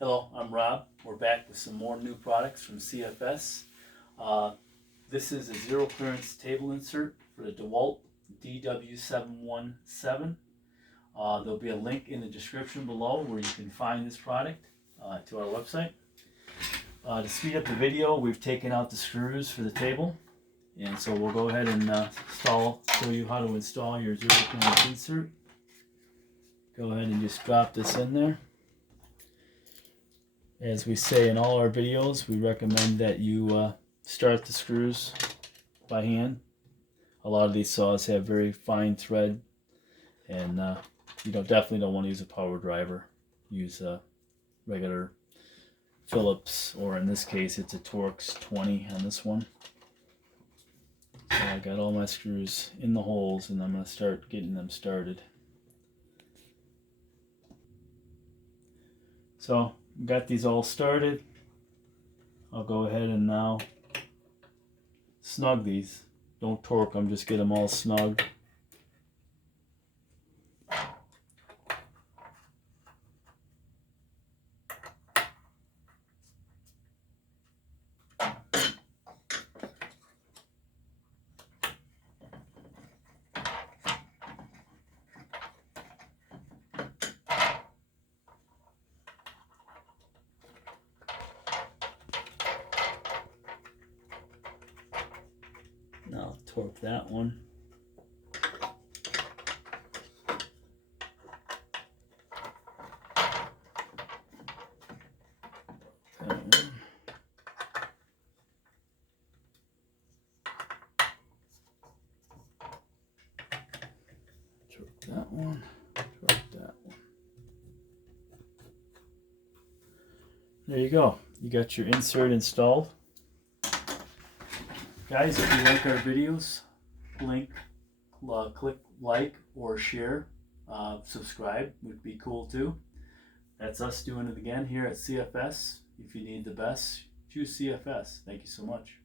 Hello, I'm Rob. We're back with some more new products from CFS. This is a zero clearance table insert for the DeWalt DW717. There'll be a link in the description below where you can find this product to our website. To speed up the video, we've taken out the screws for the table, and so we'll go ahead and show you how to install your zero clearance insert. Go ahead and just drop this in there. As we say in all our videos, we recommend that you start the screws by hand. A lot of these saws have very fine thread, and you definitely don't want to use a power driver. Use a regular Phillips, or in this case it's a Torx 20 on this one. So I got all my screws in the holes, and I'm going to start getting them started. So got these all started. I'll go ahead and now snug these. Don't torque them, just get them all snug. Now I'll torque that one. That one, drop that one. There you go. You got your insert installed. Guys, if you like our videos, click like or share. Subscribe would be cool too. That's us doing it again here at CFS. If you need the best, choose CFS. Thank you so much.